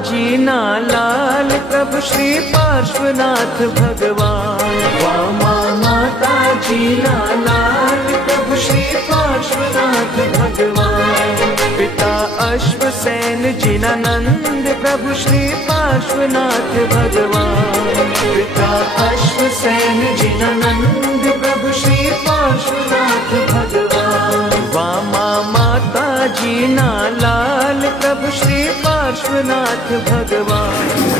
जीना लाल प्रभु श्री पार्श्वनाथ भगवान। वामा माता जीना लाल प्रभु श्री पार्श्वनाथ भगवान। पिता अश्वसेन जिनानंद प्रभु श्री पार्श्वनाथ भगवान। पिता अश्वसेन जिनानंद प्रभु श्री पार्श्वनाथ भगवान। वामा माता जीना लाल प्रभु श्री पार्श्वनाथ भगवान।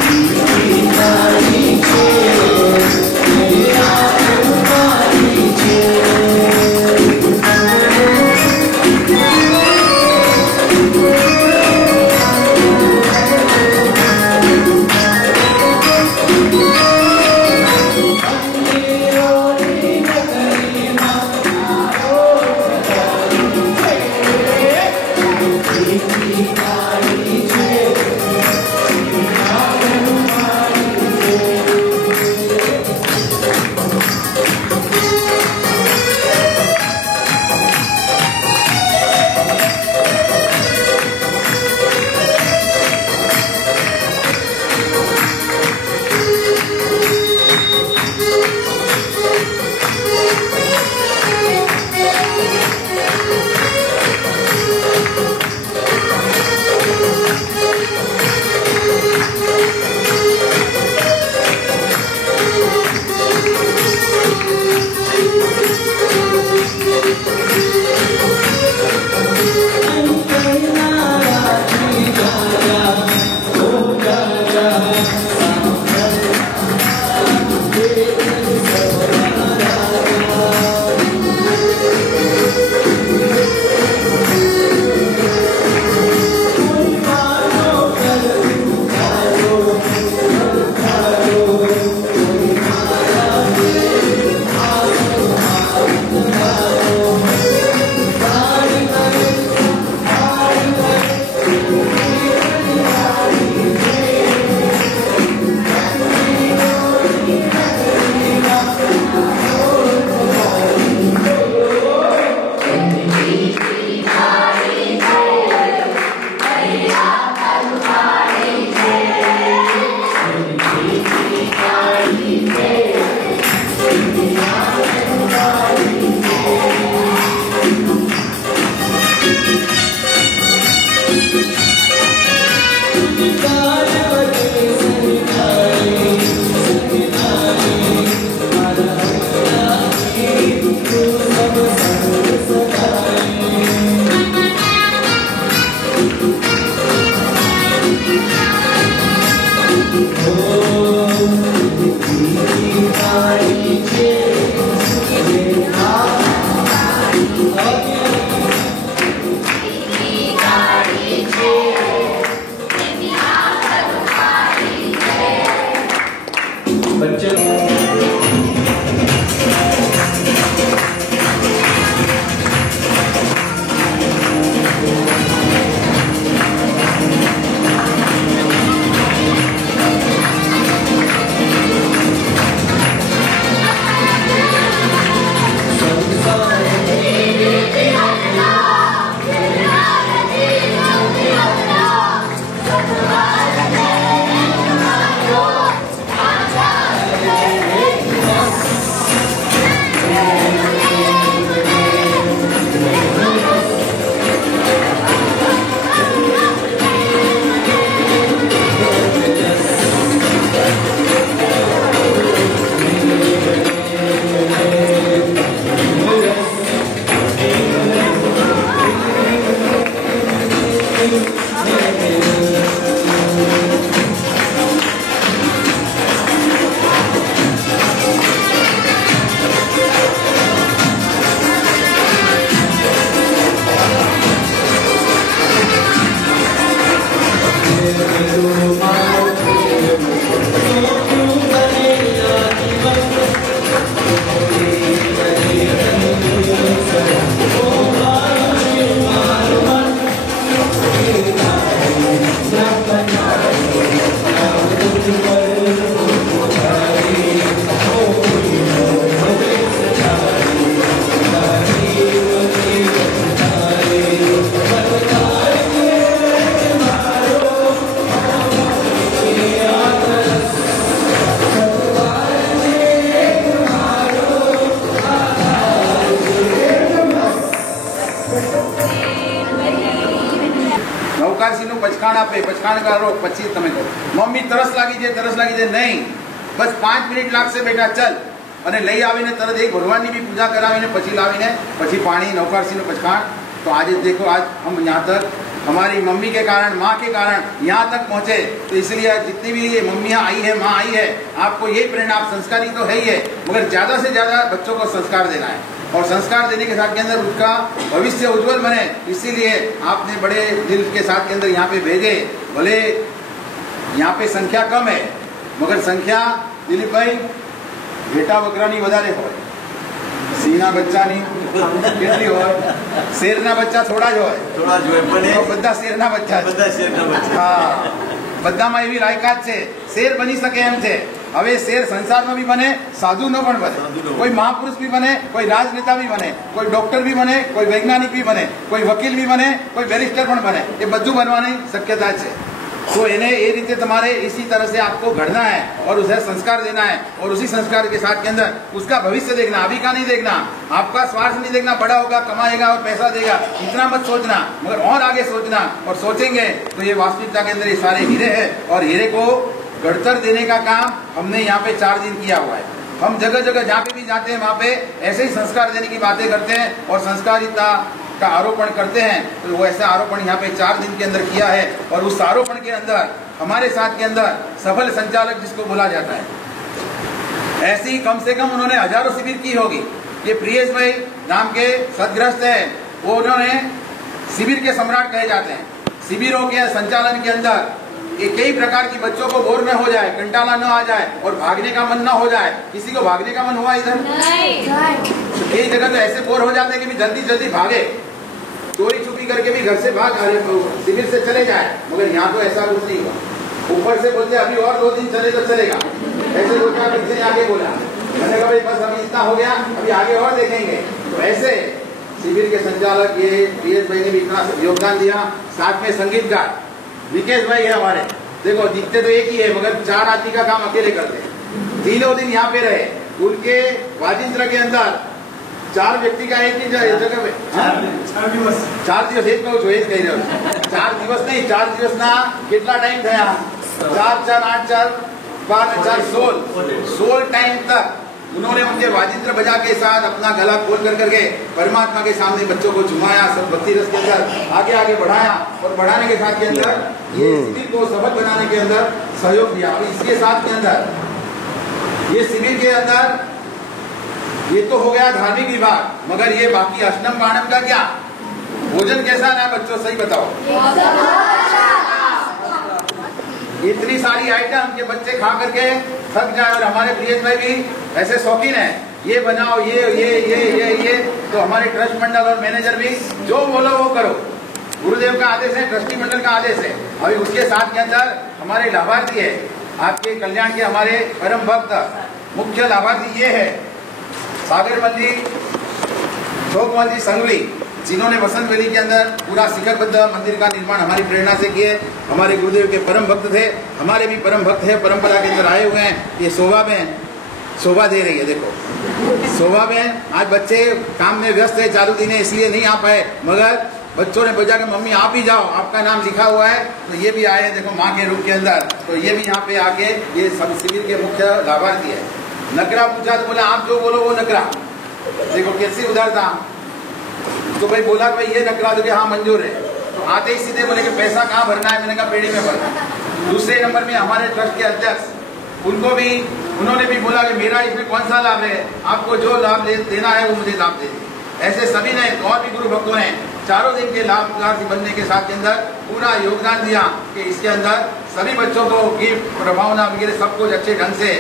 પચખાણ આપે, પચખાણ કરો પછી તમે કરો. મમ્મી તરસ લાગી છે નહીં, બસ 5 મિનિટ લાગશે બેટા, ચલ. અને લઈ આવીને તરત એક ભગવાનની भी पूजा कराવીને પછી लाવીને પછી पानी नौकारसीનું पचखाण. तो आज देखो, आज हम यहाँ तक हमारी मम्मी के कारण, माँ के कारण यहाँ तक पहुँचे. तो इसलिए जितनी भी ये मम्मियाँ आई है, माँ आई है, आपको ये प्रेरणा, आप संस्कारी तो है ही है, मगर ज़्यादा से ज़्यादा बच्चों को संस्कार देना है. और संस्कार देने के साथ के अंदर उसका भविष्य उज्जवल बने, इसीलिए आपने बड़े दिल के साथ के अंदर यहाँ पे भेजे. भले यहाँ पे संख्या कम है, मगर संख्या दिलीप भाई बेटा बकरानी વધારે હોય, સિંહના બચ્ચાની કેટલી હોય, શેરના બચ્ચા થોડા જ હોય, બધા શેરના બચ્ચા. હા, બધામાં એવી લાયકાત છે, શેર બની શકે એમ છે. હવે શેર સંસારમાં બી બને, સાધુનો પણ બને, કોઈ મહાપુરુષ બી બને, કોઈ રાજનેતા બી બને, કોઈ ડોક્ટર બી બને, કોઈ વૈજ્ઞાનિક બી બને, કોઈ વકીલ બી બને, કોઈ બેરિસ્ટર પણ બને. એ બધું બનવાની શક્યતા છે. तो इन्हें ये रीते तुम्हारे इसी तरह से आपको घड़ना है और उसे संस्कार देना है, और उसी संस्कार के साथ के अंदर उसका भविष्य देखना, अभी का नहीं देखना, आपका स्वार्थ नहीं देखना. बड़ा होगा, कमाएगा और पैसा देगा, इतना मत सोचना, मगर और आगे सोचना. और सोचेंगे तो ये वास्तविकता के अंदर ये सारे हीरे हैं, और हीरे को गढ़तर देने का काम हमने यहाँ पे 4 दिन किया हुआ है. हम जगह जगह जहाँ पे भी जाते हैं वहाँ पे ऐसे ही संस्कार देने की बातें करते हैं और संस्कारिता का आरोपण करते हैं. तो वो ऐसा आरोपण यहाँ पे 4 दिन के अंदर किया है, और उस आरोपण के अंदर हमारे साथ के अंदर सफल संचालक जिसको बोला जाता है, ऐसी कम से कम उन्होंने हजारों शिविर की होगी. ये प्रियेश भाई नाम के सदग्रस्त है, वो उन्होंने शिविर के सम्राट कहे जाते हैं. शिविरों के संचालन के अंदर ये कई प्रकार की बच्चों को बोर न हो जाए, कंटाला न आ जाए और भागने का मन न हो जाए. किसी को भागने का मन हुआ इधर? नहीं. तो कई जगह तो ऐसे बोर हो जाते हैं कि जल्दी जल्दी भागे, चोरी छुपी करके भी घर से भाग शिविर से चले जाए, मगर यहाँ तो ऐसा कुछ नहीं हुआ. ऊपर से बोलते अभी और 2 दिन चले तो चलेगा, ऐसे सोचा, फिर से आगे बोला, मैंने कहा भाई बस अभी इतना हो गया, अभी आगे और देखेंगे. तो ऐसे शिविर के संचालक ये पीएस भाई ने भी इतना योगदान दिया. साथ में संगीतकार विकेश भाई है हमारे. देखो दिखते तो एक ही है, मगर 4 आदमी का काम अकेले करते हैं. 3 दिन यहाँ पे रहे, उनके वाजिंत्र के अंदर 4 व्यक्ति का एक ही जगह पे 4 દિવસ એક કહું છું, એ જ કહી રહ્યો છું. 4 દિવસ नहीं, 4 દિવસના કેટલા ટાઈમ થયા? 4 4 8 4 12 4 16 टाइम तक उन्होंने उनके वाजिंत्र बजा के साथ अपना गला खोल कर करके परमात्मा के सामने बच्चों को झुमाया, सब भक्ति रस के अंदर आगे आगे बढ़ाया, और बढ़ाने के साथ के अंदर ये शिविर को सफल बनाने के अंदर सहयोग दिया. और इसके साथ के अंदर ये शिविर के अंदर ये तो हो गया धार्मिक विभाग, मगर ये बाकी अष्टम बाणम का क्या भोजन कैसा रहा बच्चों, सही बताओ. इतनी सारी आइटम के बच्चे खा करके थक जाए. और हमारे प्रियेश भाई भी ऐसे शौकीन है, ये बनाओ, ये तो हमारे ट्रस्ट मंडल और मैनेजर भी जो बोलो वो करो. गुरुदेव का आदेश है, ट्रस्टी मंडल का आदेश है. अभी उसके साथ के अंदर हमारे लाभार्थी है, आपके कल्याण के हमारे परम भक्त मुख्य लाभार्थी ये है सागरमल जी, शोकमल जी संगवी, जिन्होंने वसंत वैली के अंदर पूरा शिखरबद्ध मंदिर का निर्माण हमारी प्रेरणा से किए. हमारे गुरुदेव के परम भक्त थे, हमारे भी परम भक्त है, परंपरा के अंदर आए हुए हैं. ये शोभा बहन शोभा दे रही है, देखो शोभा बहन. आज बच्चे काम में व्यस्त है, चालू दिन है, इसलिए नहीं आ पाए, मगर बच्चों ने बजा के मम्मी आप ही जाओ, आपका नाम लिखा हुआ है. तो ये भी आए हैं, देखो माँ के रूप के अंदर. तो ये भी यहाँ पे आके ये सब शिविर के मुख्य लाभार्थी है. नकरा पूछा तो बोला आप जो बोलो वो नकरा. देखो कैसी उदारता. तो भाई बोला भाई ये नकरा दो, हाँ मंजूर है. तो आते ही सीधे बोले कि पैसा कहाँ भरना है, मैंने कहा पेड़ी में भरना. दूसरे नंबर में हमारे ट्रस्ट के अध्यक्ष, उनको भी उन्होंने भी बोला कि मेरा इसमें कौन सा लाभ है, आपको जो लाभ देना है वो मुझे लाभ दे. ऐसे सभी ने और भी गुरु भक्तों ने 4 दिन के लाभार्थी बनने के साथ के अंदर पूरा योगदान दिया कि इसके अंदर सभी बच्चों को गिफ्ट, प्रभावना वगैरह सब कुछ अच्छे ढंग से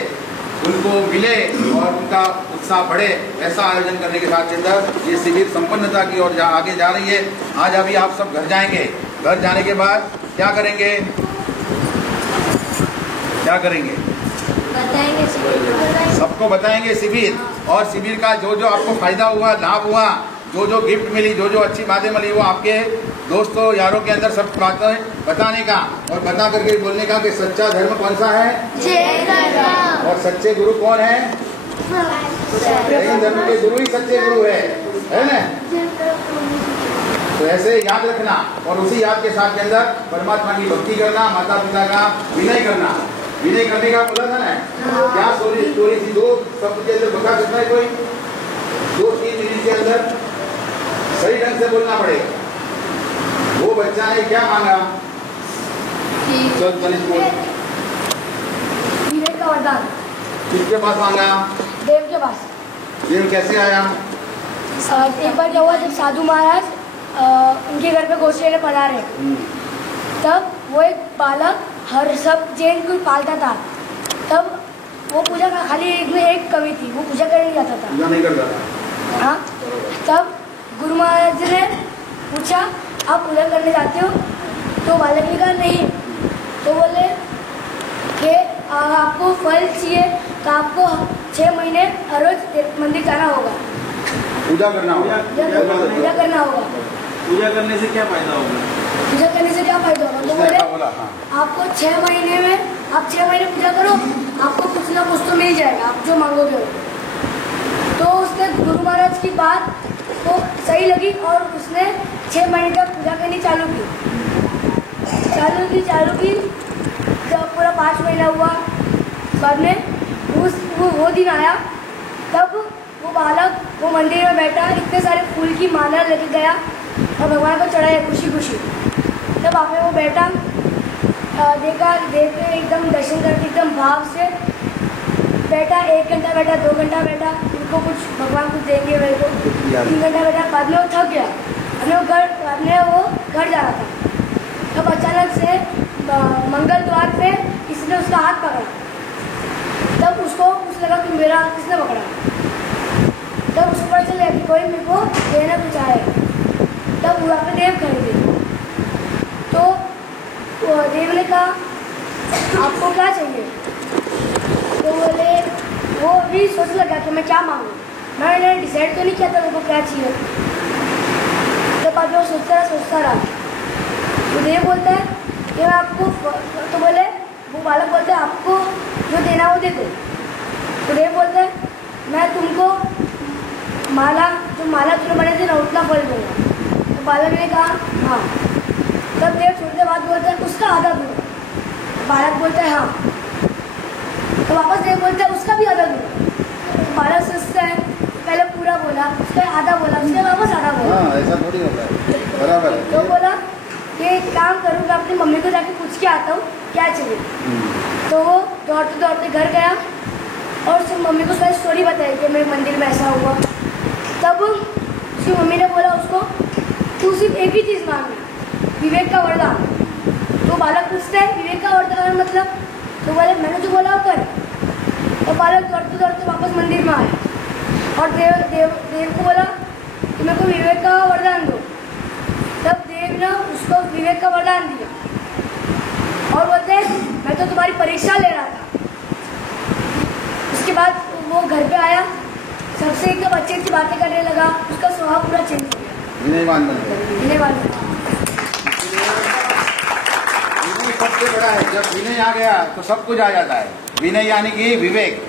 उनको मिले और उनका उत्साह बढ़े. ऐसा आयोजन करने के साथ के अंदर ये शिविर संपन्नता की ओर आगे जा रही है. आज अभी आप सब घर जाएंगे, घर जाने के बाद क्या करेंगे, क्या करेंगे? सबको बताएंगे शिविर, और शिविर का जो जो आपको फायदा हुआ, लाभ हुआ, जो जो गिफ्ट मिली, जो जो अच्छी बातें मिली, वो आपके दोस्तों यारों के अंदर सब बातें बताने का और बता करके बोलने का कि सच्चा धर्म कौन सा है, और सच्चे गुरु कौन है. जैन धर्म के गुरु ही सच्चे गुरु है ना. तो ऐसे याद रखना और उसी याद के साथ के अंदर परमात्मा की भक्ति करना, माता पिता का विनय करना। विनय करने का बोला था ना, क्या स्टोरी थी? 2 शब्द के अंदर बता सकता है कोई? 2-3 मिनट के अंदर सही ढंग से बोलना पड़ेगा। वो बच्चा ने क्या मांगा? चल तनिष बोल। विवेक का वरदान। किसके पास मांगा? देव के पास। देव कैसे आया? एक बार क्या हुआ, जब साधु महाराज उनके घर पे गोश्त लेने पधारे, तब वो एक बालक हर सब जैन को पालता था। तब वो पूजा का खाली एक कवि थी, वो पूजा करने जाता था। पूजा नहीं करता था। हाँ, तब गुरु महाराज ने पूछा आप पूजा करने जाते हो? तो बालक ने कहा नहीं। तो बोले कि आपको फल चाहिए तो आपको 6 महीने हर रोज मंदिर जाना होगा, पूजा करना होगा। पूजा करना होगा। पूजा करने से क्या फायदा होगा? पूजा करने से क्या फायदा होगा? तो बोले आपको 6 महीने में, आप 6 महीने पूजा करो, आपको कुछ ना कुछ तो मिल जाएगा, आप जो मांगोगे। तो उसने गुरु महाराज की बात को सही लगी और उसने 6 महीने तक पूजा करनी चालू की। जब पूरा 5 महीना हुआ, बाद में वो दिन आया, तब वो बालक वो मंदिर में बैठा, इतने सारे फूल की माला लेके गया और भगवान को चढ़ाया खुशी खुशी। तब आपने वो बैठा, देखा, देव के एकदम दर्शन करके एकदम भाव से बैठा। 1 घंटा बैठा, 2 घंटा बैठा, इनको कुछ भगवान कुछ देंगे मेरे को। 3 घंटा बैठा, बाद में वो थक गया। बाद में वो घर जा रहा था। तब अचानक से मंगल द्वार पे किसी ने उसका हाथ पकड़ा। तब उसको लगा कि मेरा हाथ किसने पकड़ा। तब उसको पता चला कि कोई मेरे को देना कुछ आए। तब वहाँ पे देव खड़े थे। तो देव ने कहा आपको क्या चाहिए? तो बोले, वो भी सोच लगा कि मैं क्या मांगूँ। मैंने डिसाइड तो नहीं किया था मेरे को क्या चाहिए। तो बाद में वो सोचता रहा। तो देव बोलता है कि मैं आपको, तो बोले वो बालक बोलता है आपको जो देना वो दे दो। तो देव बोलता है मैं तुमको माला तुमने बने थे ना उतना फल दूंगा। तो बालक ने कहा हाँ। तब देव छोटे बात बोलते हैं उसका आधा दूंगा। बालक बोलता है हाँ। तो वापस देव बोलता है उसका भी आधा दूंगा। तो बालक सोचता है पहले पूरा बोला, उसका आधा बोला, उसके वापस आधा बोला। ऐसा थोड़ी होता है, बराबर है। तो बोला कि एक काम करूँगा, अपनी मम्मी को जाके पूछ के आता हूँ क्या चाहिए। तो वो दौड़ते दौड़ते घर गया और उसकी मम्मी को सारी स्टोरी बताई कि मेरे मंदिर में ऐसा हुआ। तब उसकी मम्मी ने बोला उसको तू सिर्फ एक ही चीज़ मांगना, विवेक का वरदान। तो बालक पूछता है विवेक का वरदान मतलब? तो बोले मैंने जो बोला वो कर। और बालक दौड़ते दौड़ते वापस मंदिर में आया और देव को बोला कि मेरे को विवेक का वरदान दो। तब देव ने उसको विवेक का वरदान दिया और बोलते हैं मैं तो तुम्हारी परीक्षा ले रहा था। उसके बाद वो घर पे आया, सबसे एकदम अच्छी अच्छी बातें करने लगा, उसका स्वभाव पूरा चेंज हो गया। विनयवान बन गया। विनयवान सबसे बड़ा है, जब विनय आ गया तो सब कुछ आ जाता है। विनय यानी कि विवेक,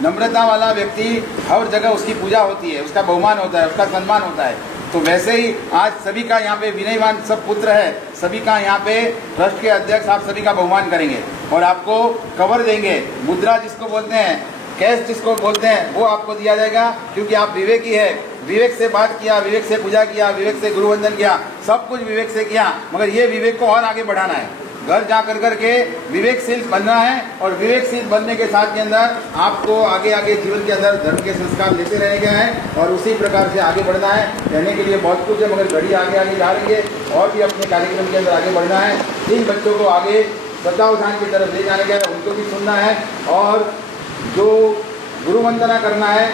नम्रता वाला व्यक्ति हर जगह उसकी पूजा होती है, उसका बहुमान होता है, उसका सम्मान होता है। तो वैसे ही आज सभी का यहाँ पे विनयवान सब पुत्र है, सभी का यहाँ पे ट्रस्ट के अध्यक्ष आप सभी का बहुमान करेंगे और आपको कवर देंगे। मुद्रा जिसको बोलते हैं, कैश जिसको बोलते हैं, वो आपको दिया जाएगा क्योंकि आप विवेकी है। विवेक से बात किया, विवेक से पूजा किया, विवेक से गुरु वंदन किया, सब कुछ विवेक से किया। मगर ये विवेक को और आगे बढ़ाना है, घर जा कर के विवेकशील बनना है और विवेकशील बनने के साथ के अंदर आपको आगे आगे जीवन के अंदर धर्म के संस्कार लेते रहेंगे हैं और उसी प्रकार से आगे बढ़ना है। कहने के लिए बहुत कुछ है मगर घड़ी आगे आगे जा रही है और भी अपने कार्यक्रम के अंदर आगे बढ़ना है। इन बच्चों को आगे तत्वावधान की तरफ ले जाने के उनको भी सुनना है और जो गुरु वंदना करना है,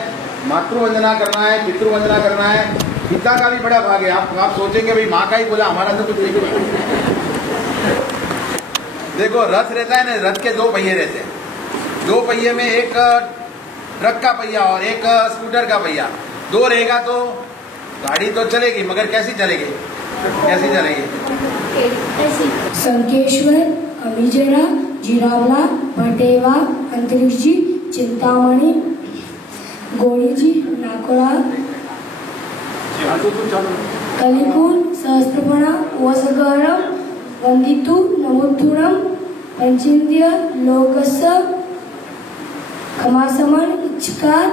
मातृवंदना करना है, पितृवंदना करना है। पिता का भी बड़ा भाग है। आप सोचेंगे भाई माँ का ही बोला, हमारा तो कुछ नहीं। देखो रथ रहता है ना, रथ के 2 पहिए रहते हैं। 2 पहिए में एक ट्रक का पहिया और एक स्कूटर का पहिया। 2 रहेगा तो गाड़ी तो चलेगी मगर कैसी चलेगी? संकेश्वर, अमीजरा, जिरावला, भटेवा, अंतरिक्ष जी, चिंतामणि, गोड़ी जी, नाकोड़ा, कलिकुल सहस्त्रफणा वसगरम वंदितु नमोत्थुरम पंचेंद्रिय लोकस्य खमासमन इच्छकार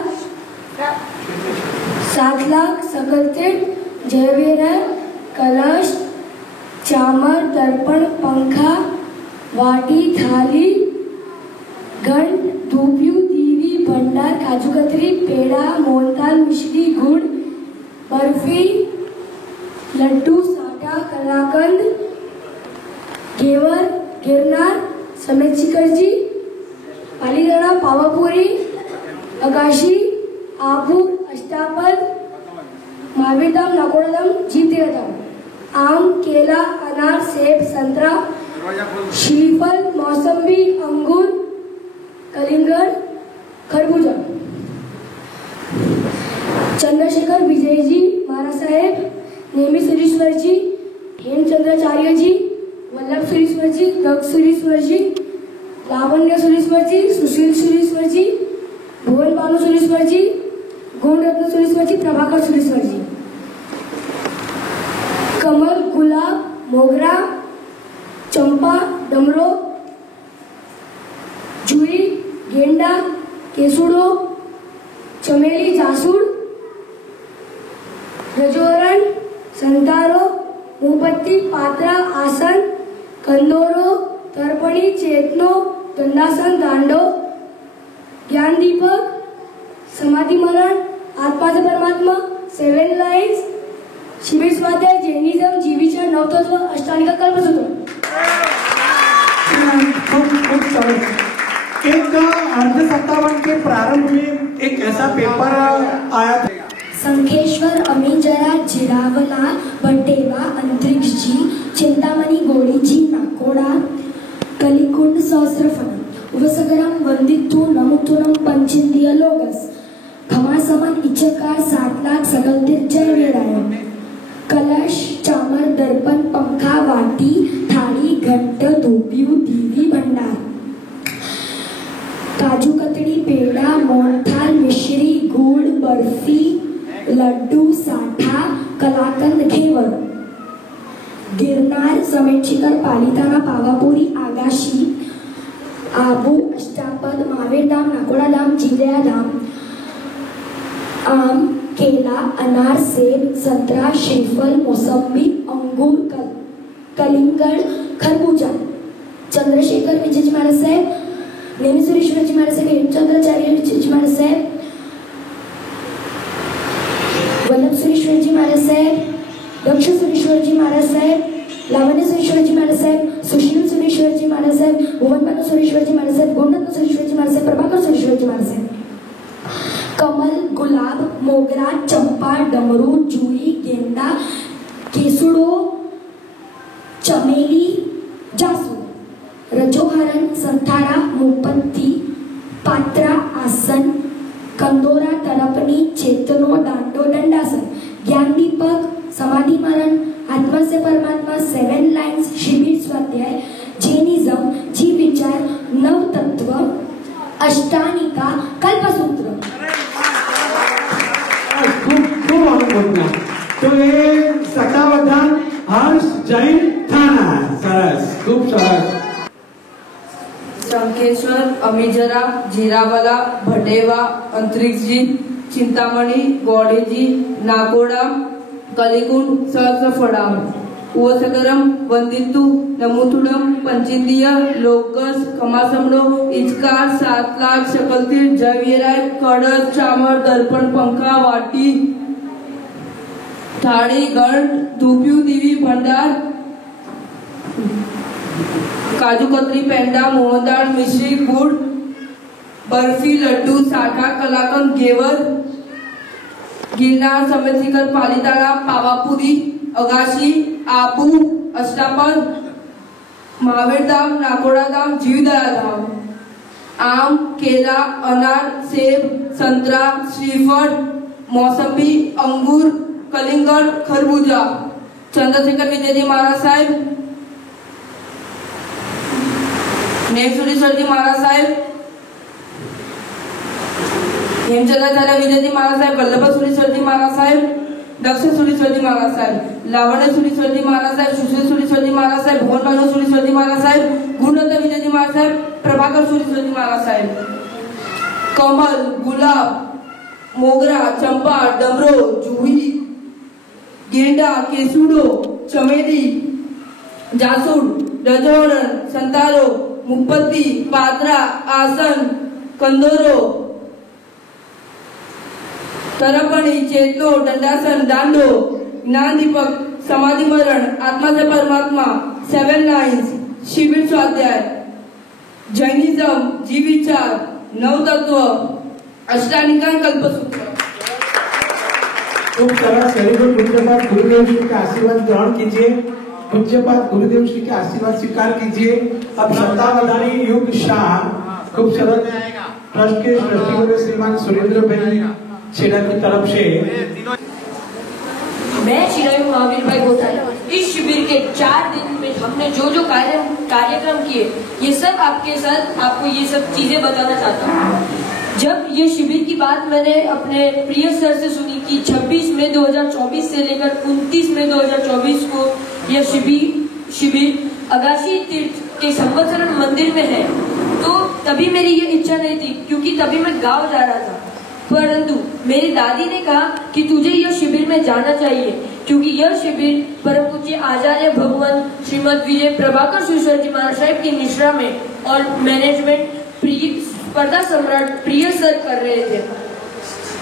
7 लाख सकल तीर्थ जयवीर कलश चामर दर्पण पंखा वाटी थाली घंट धूपियू दीवी भंडार काजू कतरी पेड़ा मोहनथाल मिश्री गुड़ बर्फी लड्डू साठा कलाकंद घेवर गिरनार समेत शिखरजी पालीताना पावापुरी अगाशी आबू अष्टापद महावीरधाम नाकोड़ाधाम जीवतीर्थधाम आम केला अनार सेब संतरा श्रीफल मौसम्बी अंगूर कलिंगड़ खरबूजा चंद्रशेखर विजय जी महाराज साहेब नेमी सुरेश्वर जी हेमचंद्राचार्य जी वल्लभ सुरेश्वर जी गग सुरेश्वर जी लावण्य सुरेश्वर जी सुशील सुरेश्वर जी भुवन भानु सुरेश्वर जी गुणरत्न सुरेश्वर जी प्रभाकर सुरेश्वर जी कमल गुलाब मोगरा चंपा डमरो जुई गेंडा केसुडो चमेली जासूड रजोरण संतारो मोमबत्ती पात्रा आसन कंदोरो तर्पणी चेतनो दंडासन दांडो ज्ञान दीपक समाधि मरण आत्मा से परमात्मा 7 लाइन्स शिबिर स्वाध्याय जैनिज्म जीविका नवतत्व अष्टांगिका कल्पसूत्र। एक अर्ध सत्तावन के प्रारंभ में एक ऐसा पेपर आया था। संखेश्वर अमीजरा जिरावला बटेवा अंतरिक्ष जी चिंतामणि गोड़ी जी नाकोड़ा कलिकुंड सहस्त्रफण उपसगरम वंदितु नमुतुरम पंचेंद्रिय लोकस खमासमन इच्छकार 7 लाख सकल तीर्थ जय वीराय कलश चामर दर्पण पंखा वाटी थाली घंट धूपियू दीवी भंडार काजू कतरी पेड़ा मोहनथाल मिश्री गुड़ बर्फी लड्डू साठा कलाकंद घेवर गिरनार समेत शिखर पालीताना पावापुरी आगाशी आबू अष्टापद महावीरधाम नाकोड़ाधाम जीवतीर्थधाम आम केला अनार सेब संतरा श्रीफल मौसम्बी अंगूर कलिंगड़ खरबूजा चंद्रशेखर विजय जी महाराज साहेब नेमी सुरेश्वर जी महाराज साहेब हेमचंद्राचार्य जी महाराज साहेब वल्लभ सुरेश्वर जी महाराज साहेब दक्ष सुरेश्वर जी महाराज साहेब लावण्य सुरेश्वर जी महाराज साहेब सुशील सुरेश्वर जी महाराज साहेब भुवन भानु सुरेश्वर जी महाराज साहेब गुणरत्न सुरेश्वर जी महाराज साहेब प्रभाकर सुरेश्वर जी महाराज साहेब कमल गुलाब मोगरा चंपा डमरू जूई गेंदा केसुडो चमेली जासूद रजोहरण संथारा मोमबत्ती पात्रा आसन कंदोरा तर्पणी चेतनो दांडो दंडासन ज्ञान दीपक समाधि मरण आत्मा से परमात्मा 7 लाइन्स शिबिर स्वाध्याय जैनिज्म जीव विचार नव तत्व अष्टानिका कल्पसूत्र। खूप अनुभव तो हे सत्तावधान हर्ष जैन थाना सरस खूप सरस संकेश्वर अमीजरा जीरावाला भटेवा अंतरिक्ष जी चिंतामणि गौड़े जी नाकोड़ा कलिकुंड सहस्त्रफणा उपसगरम वंदितु नमुतुरम पंचेंद्रिय लोकस खमासमनो इच्छकार 7 लाख सकल तीर्थ जय वीराय कड़स चामर दर्पण पंखा वाटी थाली घंट धूपियू दीवी भंडार काजू कतरी पेंडा मोहनदाल मिश्री गुड़ बर्फी लड्डू साठा कलाकंद घेवर गिरनार समेत शिखर पालीताना पावापुरी अगाशी आबू अष्टापद महावीरधाम नाकोड़ाधाम जीवतीर्थधाम आम केला अनार सेब संतरा श्रीफल मौसम्बी अंगूर कलिंगड़ खरबूजा चंद्रशेखर विजय जी महाराज साहेब नेम सुरेश्वर जी महाराज साहेब हेमचंद्राचार्य विजय जी महाराज साहेब वल्लभ सुरेश्वर जी महाराज साहेब दक्ष सुरेश्वरजी महाराज साहेब, लावण्य सुरेश्वरजी महाराज साहेब, सुशील सुरेश्वरजी महाराज साहेब, भुवन भानु सुरेश्वरजी महाराज साहेब, गुणरत्न विजयजी महाराज साहेब, प्रभाकर सुरेश्वरजी महाराज साहेब। कमल, गुलाब, मोगरा, चंपा, डमरो, जूही, गेंडा, केसुडो, चमेली, जासूड, रजोवरण, संतारो, मुपत्ती, पात्रा, आसन, कंदोरो, तरपणी, चेतो, दंडासन, दांडो, ज्ञान दीपक, समाधि मरण, आत्मा से परमात्मा, 7 लाइन्स, शिबिर स्वाध्याय, जैनिज्म, जीव विचार, नवतत्व, अष्टांगिका, कल्पसूत्र। खूब सरस, वेरी गुड। पूज्यपाद गुरुदेव श्री का आशीर्वाद ग्रहण कीजिए। पूज्यपाद गुरुदेव श्री के आशीर्वाद स्वीकार कीजिए। अब सत्तावधानी युग शाह खूब सरस ट्रस्ट के ट्रस्टी गुरु श्रीमान सुरेंद्र भाई छेड़ा की तरफ से। मैं चिरायु महावीर भाई गोसाई। इस शिविर के 4 दिन में हमने जो जो कार्यक्रम किए, ये सब आपके साथ आपको ये सब चीजें बताना चाहता हूँ। जब ये शिविर की बात मैंने अपने प्रिय सर से सुनी कि 26 मई 2024 से लेकर 29 मई 2024 को यह शिविर अगाशी तीर्थ के संवत्सरण मंदिर में है, तो तभी मेरी ये इच्छा नहीं थी, क्योंकि तभी मैं गाँव जा रहा था। परंतु मेरी दादी ने कहा कि तुझे यह शिविर में जाना चाहिए, क्योंकि यह शिविर परम पूज्य आचार्य भगवान श्रीमद विजय प्रभाकर सुरेश्वरजी महाराज साहब की निश्रा में और मैनेजमेंट स्पर्धा सम्राट प्रिय सर कर रहे थे।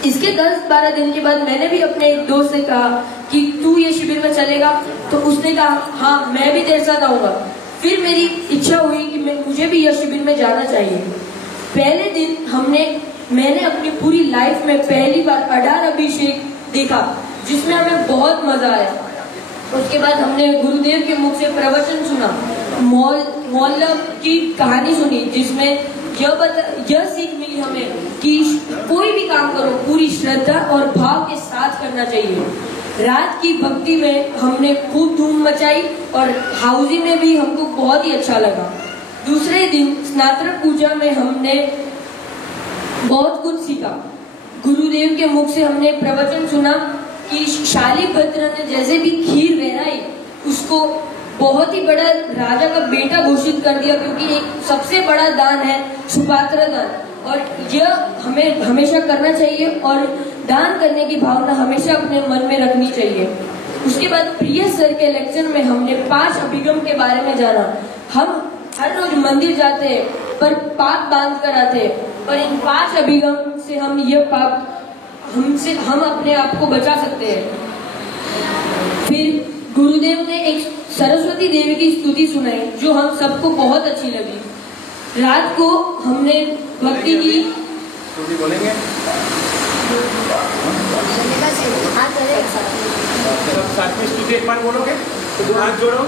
इसके 10-12 दिन के बाद मैंने भी अपने एक दोस्त से कहा कि तू ये शिविर में चलेगा, तो उसने कहा हाँ मैं भी तेरे साथ आऊंगा। फिर मेरी इच्छा हुई कि मुझे भी यह शिविर में जाना चाहिए। पहले दिन मैंने अपनी पूरी लाइफ में पहली बार अडार अभिषेक देखा, जिसमें हमें बहुत मजा आया। उसके बाद हमने गुरुदेव के मुख से प्रवचन सुना, मौलम की कहानी सुनी, जिसमें यह सीख मिली हमें कि कोई भी काम करो पूरी श्रद्धा और भाव के साथ करना चाहिए। रात की भक्ति में हमने खूब धूम मचाई और हाउसी में भी हमको बहुत ही अच्छा लगा। दूसरे दिन स्नातक पूजा में हमने बहुत कुछ सीखा। गुरुदेव के मुख से हमने प्रवचन सुना कि शालिभद्र ने जैसे भी खीर बहराई, उसको बहुत ही बड़ा राजा का बेटा घोषित कर दिया, क्योंकि एक सबसे बड़ा दान है सुपात्र दान, और यह हमें हमेशा करना चाहिए और दान करने की भावना हमेशा अपने मन में रखनी चाहिए। उसके बाद प्रिय सर के लेक्चर में हमने 5 अभिगम के बारे में जाना। हम हर रोज मंदिर जाते हैं पर पाप बांध कर आते हैं, पर इन 5 अभिगम से हम अपने आप को बचा सकते हैं। फिर गुरुदेव ने एक सरस्वती देवी की स्तुति सुनाई, जो हम सबको बहुत अच्छी लगी। रात को हमने भक्ति की बोलेंगे सब साथ में स्तुति एक बार बोलोगे तो 2 हाथ जोड़ो,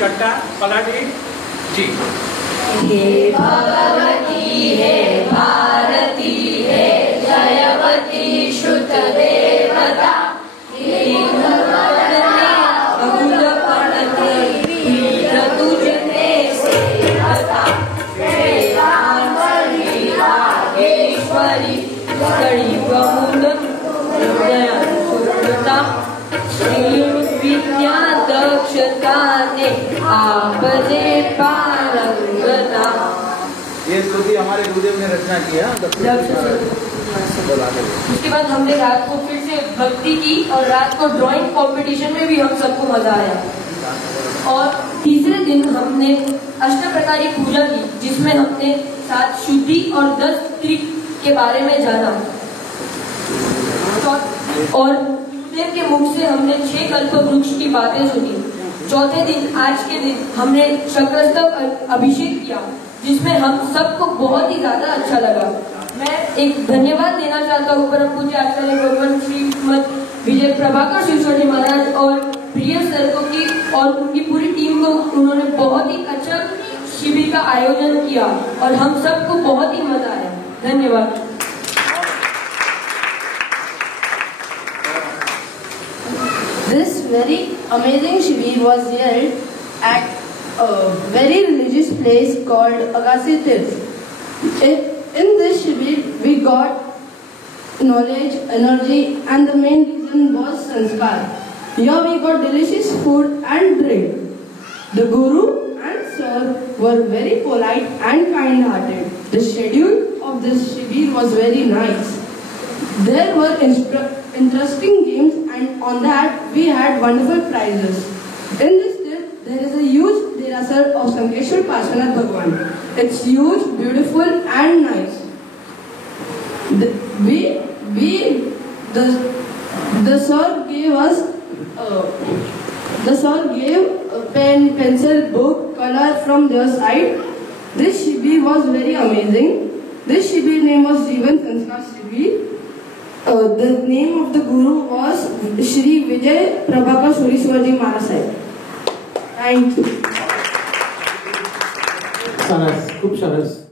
कट्टा पलाटी जी। हे भगवती हे भारती हे जयवती श्रुत देवता ये स्तुति हमारे गुरुदेव ने रचना की है। उसके बाद हमने रात को फिर से भक्ति की और रात को ड्राइंग कंपटीशन में भी हम सबको मजा आया। और तीसरे दिन हमने अष्टप्रकारी पूजा की, जिसमें हमने 7 शुद्धि और 10 त्रिक के बारे में जाना। और गुरुदेव के मुख से हमने 6 कल्प वृक्ष की बातें सुनी। चौथे दिन आज के दिन हमने चक्रस्तव अभिषेक किया, जिसमें हम सबको बहुत ही ज्यादा अच्छा लगा। मैं एक धन्यवाद देना चाहता हूँ परम पूज्य आचार्य भगवान श्रीमद विजय प्रभाकर सुरेश्वरजी महाराज और प्रिय सर को की और उनकी पूरी टीम को। उन्होंने बहुत ही अच्छा शिविर का आयोजन किया और हम सबको बहुत ही मजा आया। धन्यवाद। This very amazing shivir was held at a very religious place called Agassi Tirth. In this shivir, we got knowledge, energy, and the main reason one was Sanskar. Here we got delicious food and drink. The Guru and Sir were very polite and kind-hearted. The schedule of this Shibir was very nice. There were interesting games, and on that we had wonderful prizes. In this trip, there is a huge Derasar of Sankeshwar Parshvanath Bhagwan. It's huge, beautiful and nice. The sir gave us a pen, pencil, book, color from their side. This Shibir was very amazing. This Shibir name was Jeevan Sanskar Shibir. The name of the Guru was Shri Vijay Prabhakar Surishwarji Maharaj. Thank you. सरस, खूप सरस.